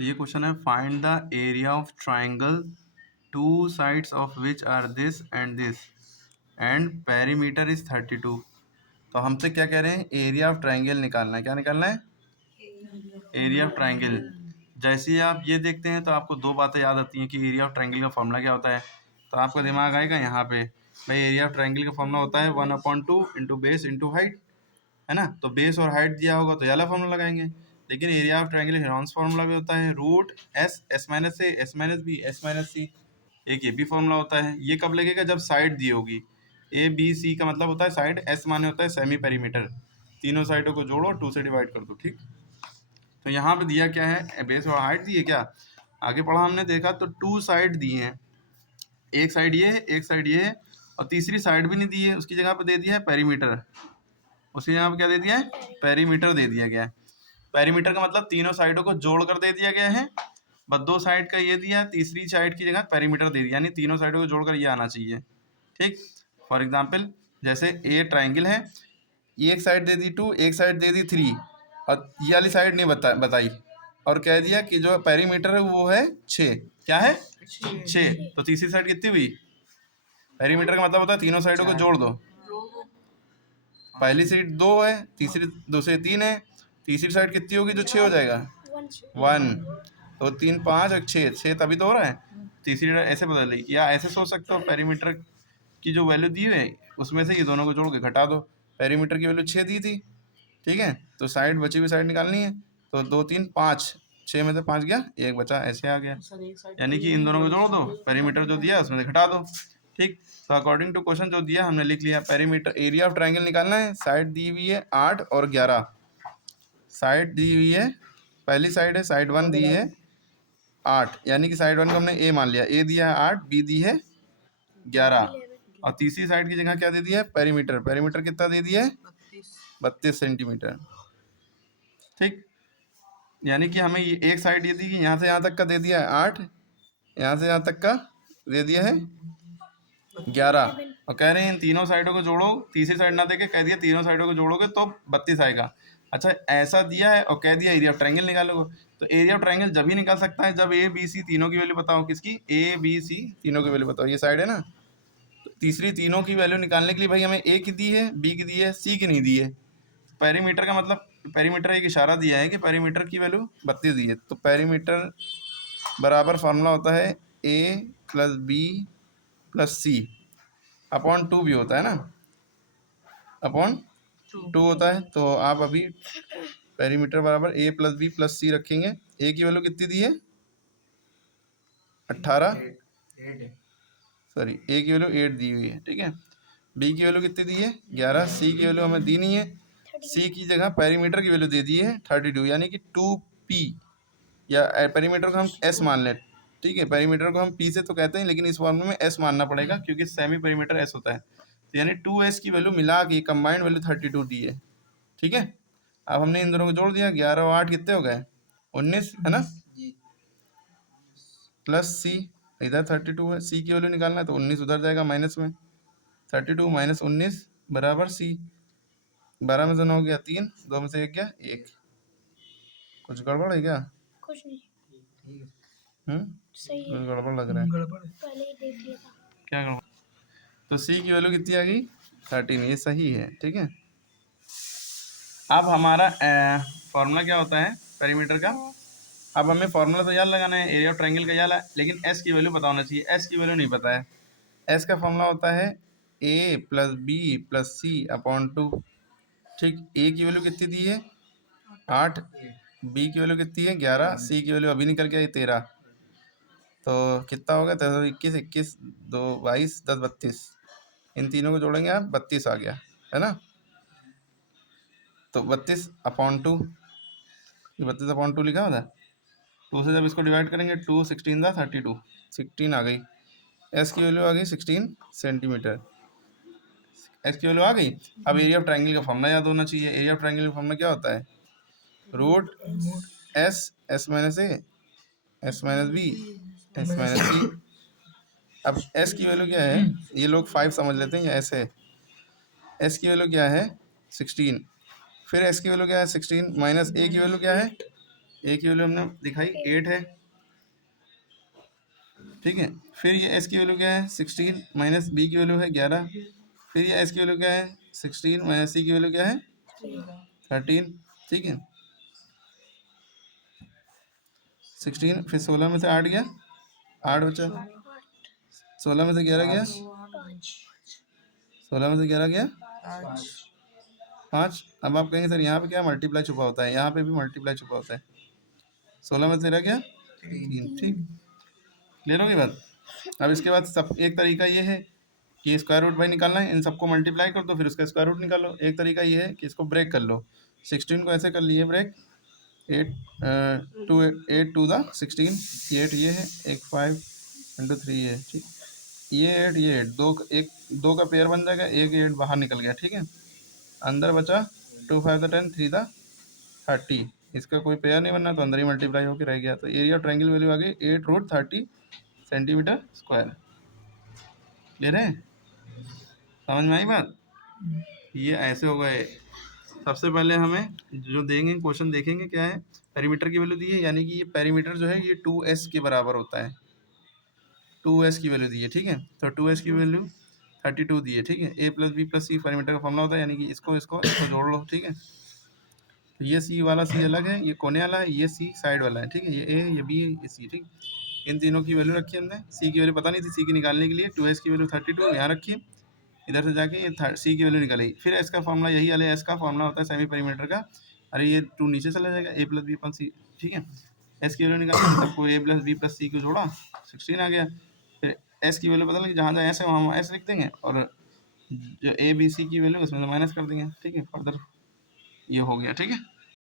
तो ये क्वेश्चन है, find the area of triangle two sides of which are this and perimeter is 32। तो हमसे क्या कह रहे हैं, एरिया ऑफ ट्राइंगल निकालना है। क्या निकालना है? Area of triangle. जैसे ही आप ये देखते हैं तो आपको दो बातें याद आती हैं कि एरिया ऑफ ट्राइंगल का फॉर्मूला क्या होता है। तो आपका दिमाग आएगा यहाँ पे, भाई एरिया ऑफ ट्राइंगल का फॉर्मूला होता है 1/2 इंटू बेस इंटू हाइट, है ना। तो बेस और हाइट दिया होगा तो ये वाला फॉर्मूला लगाएंगे। लेकिन area of triangle Heron's formula भी होता है, root S, S minus A, S minus B, S minus C. एक ये भी फॉर्मूला होता है। ये कब लगेगा? जब साइड दी होगी। ए बी सी का मतलब होता है साइड, एस माने होता है सेमी पेरीमीटर। तीनों साइडों को जोड़ो, 2 से डिवाइड कर दो, ठीक। तो यहाँ पे दिया क्या है, बेस और हाइट दी है। क्या आगे पढ़ा हमने, देखा तो 2 साइड दी हैं, एक साइड ये है, एक साइड ये है, और तीसरी साइड भी नहीं दी है, उसकी जगह पे दे दिया है पेरीमीटर। उसकी जगह पे क्या दे दिया है? पेरीमीटर दे दिया गया है। पेरीमीटर का मतलब तीनों साइडों को जोड़ कर दे दिया गया है। बस दो साइड का ये दिया, तीसरी साइड की जगह पेरीमीटर दे दिया, यानी तीनों साइडों को जोड़कर ये आना चाहिए, ठीक। फॉर एग्जाम्पल, जैसे ए ट्राइंगल है, ये एक साइड दे दी 2, एक साइड दे दी 3, और ये वाली साइड नहीं बताई, और कह दिया कि जो पेरीमीटर है वो है 6। क्या है? 6। तो तीसरी साइड कितनी हुई? पेरीमीटर का मतलब होता है तीनों साइडों को जोड़ दो। पहली साइड 2 है, तीसरी 2 से 3 है, तीसरी साइड कितनी होगी जो 6 हो जाएगा? 1। तो 3 5 और 6, 6 तभी तो हो रहा है। तीसरी साइड ऐसे बदल रही, या ऐसे सोच सकते हो, पेरीमीटर की जो वैल्यू दी है उसमें से ये दोनों को जोड़ के घटा दो। पेरीमीटर की वैल्यू 6 दी थी, ठीक है, तो साइड बची हुई साइड निकालनी है। तो 2 3 5, 6 में से 5 गया, 1 बचा, ऐसे आ गया। यानी कि इन दोनों को जोड़ दो, पेरीमीटर जो दिया उसमें से घटा दो, ठीक। तो अकॉर्डिंग टू क्वेश्चन जो दिया हमने लिख लिया। पेरीमीटर, एरिया ऑफ ट्राइंगल निकालना है। साइड दी हुई है 8 और 11। साइड दी हुई है, पहली साइड है, साइड 1 दी है 8, यानी कि साइड 1 को हमने ए मान लिया। ए दिया है 8, बी दी है 11, और तीसरी साइड की जगह क्या दे दिया है? पेरीमीटर। पेरीमीटर कितना दे दिया है? 32 सेंटीमीटर, ठीक। यानी कि हमें ये एक साइड ये दी कि यहाँ से यहाँ तक का दे दिया है 8, यहाँ से यहाँ तक का दे दिया है 11, और कह रहे हैं इन तीनों साइडों को जोड़ो। तीसरी साइड ना देके कह दिया तीनों साइडों को जोड़ोगे तो 32 आएगा। अच्छा, ऐसा दिया है और कह दिया एरिया ऑफ ट्राइंगल निकालोगे। तो एरिया ऑफ ट्राइंगल जब ही निकाल सकता है जब ए बी सी तीनों की वैल्यू बताओ। किसकी? ए बी सी तीनों की वैल्यू बताओ। ये साइड है ना, तो तीसरी तीनों की वैल्यू निकालने के लिए भाई हमें ए की दी है, बी की दी है, सी की नहीं दी है। पेरीमीटर का मतलब, पेरीमीटर एक इशारा दिया है कि पेरीमीटर की वैल्यू 32 दी है। तो पेरीमीटर बराबर फार्मूला होता है ए प्लस बी प्लस सी अपॉन 2 भी होता है ना, अपॉन 2 होता है। तो आप अभी पेरीमीटर बराबर ए प्लस बी प्लस सी रखेंगे। ए की वैल्यू कितनी दी है? 18, सॉरी, ए की वैल्यू 8 दी हुई है, ठीक है। बी की वैल्यू कितनी दी है? 11। सी की वैल्यू हमें दी नहीं है, सी की जगह पेरीमीटर की वैल्यू दे दी है 32, यानी कि 2p, या पेरीमीटर को हम एस मान लें, ठीक है। पेरीमीटर को हम पी से तो कहते हैं, लेकिन इस फॉर्मूले में एस मानना पड़ेगा क्योंकि सेमी पेरीमीटर एस होता है। तो यानी 2s की वैल्यू मिला के कंबाइंड वैल्यू 32 दी है, ठीक है। अब हमने इन दोनों को जोड़ दिया, 11 और 8 कितने हो गए? 19, है ना, प्लस सी, इधर 32 है, सी की वैल्यू निकालना है तो 19 उधर जाएगा माइनस में। 32 माइनस 19 बराबर सी। 12 में से 9 गया 3, 2 में से 1 गया 1। कुछ गड़बड़ है क्या? कुछ नहीं, सही है। कुछ गड़बड़ लग रहा है, पहले ही देख लिया था। क्या गड़बड़? तो सी की वैल्यू कितनी आ गई? 13, ये सही है, ठीक है। अब हमारा फॉर्मूला क्या होता है पेरीमीटर का? अब हमें फॉर्मूला तो याद लगाना है, एरिया ऑफ ट्रायंगल का याद है, लेकिन एस की वैल्यू पता होना चाहिए। एस की वैल्यू नहीं पता है। एस का फॉर्मूला होता है ए प्लस बी प्लस सी अपॉन 2, ठीक। ए की वैल्यू कितनी दी है? 8, बी की वैल्यू कितनी है? 11, सी की वैल्यू अभी निकल के आई 13। तो कितना होगा? 13, 21, 21, 2, 22, 10, 32। इन तीनों को जोड़ेंगे आप, 32 आ गया, है ना। तो 32 अपॉन 2, 32 अपॉन 2 लिखा होता है। तो उसे जब इसको डिवाइड करेंगे, 2 16 था 32, 16 आ गई। एस की वैल्यू आ गई 16 सेंटीमीटर। एस की वैल्यू आ गई। अब एरिया ऑफ ट्रायंगल का फॉर्मूला याद होना चाहिए। एरिया ऑफ ट्रायंगल का फॉर्मूला क्या होता है? Root S, S minus A, S minus B, S minus C. अब एस की वैल्यू क्या है? ये लोग 5 समझ लेते हैं, या एस है। एस की वैल्यू क्या है? 16। फिर एस की वैल्यू क्या है? 16 माइनस ए की वैल्यू क्या है? ए की वैल्यू हमने दिखाई 8 है, ठीक है। फिर ये एस की वैल्यू क्या है 16 माइनस बी की वैल्यू है 11। फिर ये एस की वैल्यू क्या है 16 माइनस सी की वैल्यू क्या है 13, ठीक है। 16 फिर 16 में से 8 गया, 8 बचा, 16 में से 11 गया, 16 में से 11 गया 5। अब आप कहेंगे सर यहाँ पे क्या मल्टीप्लाई छुपा होता है, यहाँ पे भी मल्टीप्लाई छुपा होता है। 16 में से रह गया 3, ठीक, क्लियर होगी बात। अब इसके बाद सब एक तरीका ये है कि स्क्वायर रूट भाई निकालना है, इन सबको मल्टीप्लाई कर दो फिर उसका स्क्वायर रूट निकालो। एक तरीका ये है कि इसको ब्रेक कर लो, 16 को ऐसे कर लिए ब्रेक, 8 टू 8 टू द 16, 8 ये है, एक 5 इंटू 3 ये है, ठीक। ये 8 ये 8 दो का पेयर बन जाएगा, एक 8 बाहर निकल गया, ठीक है। अंदर बचा 2 5 द 10 3 द 30, इसका कोई पेयर नहीं बनना तो अंदर ही मल्टीप्लाई होकर रह गया। तो एरिया ऑफ ट्रायंगल वैल्यू आ गई 8 रूट 30 सेंटीमीटर स्क्वायर। क्लियर है, समझ में आई बात। ये ऐसे हो गए। सबसे पहले हमें जो देंगे क्वेश्चन देखेंगे क्या है, पेरीमीटर की वैल्यू दी है, यानी कि ये पेरीमीटर जो है ये 2s के बराबर होता है, 2s की वैल्यू दी है, ठीक है। तो 2s की वैल्यू 32 दी है, ठीक है। a plus B plus C perimeter का फॉर्मूला होता है, यानी कि इसको इसको इसको जोड़ लो, ठीक है। तो ये सी वाला सी अलग है, ये कोने वाला है, ये सी साइड वाला है, ठीक है। ये ए ये बी ये सी, ठीक। इन तीनों की वैल्यू रखी हमने, सी की वैल्यू पता नहीं थी, सी की निकालने के लिए 2s की वैल्यू 32 यहाँ रखी, इधर से जाके ये सी की वैल्यू निकाली। फिर एस का फॉर्मूला यही वाले एस का फॉर्मूला होता है सेमी पेरीमीटर का, अरे ये 2 नीचे चला जाएगा, ए प्लस बी प्लस सी, ठीक है। एस की वैल्यू निकाली, सबको ए प्लस बी प्लस सी को जोड़ा 16 आ गया। फिर एस की वैल्यू पता लगी, जहाँ जहाँ एस है वहाँ एस लिख देंगे, और जो ए बी सी की वैल्यू उसमें से माइनस कर देंगे, ठीक है। फर्दर ये हो गया, ठीक है।